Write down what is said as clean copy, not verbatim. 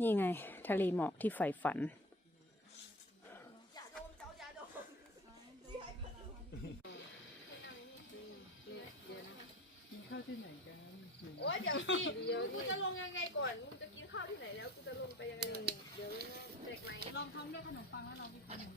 นี่ไงทะเลหมอกที่ใฝ่ฝันกินข้าวที่ไหนกัน โอ้ยเดี๋ยวสิกูจะลงยังไงก่อนมึงจะกินข้าวที่ไหนแล้วกูจะลงไปยังไงเดี๋ยวเด็กไหน ลองทำด้วยขนมปังแล้วลองกินขนม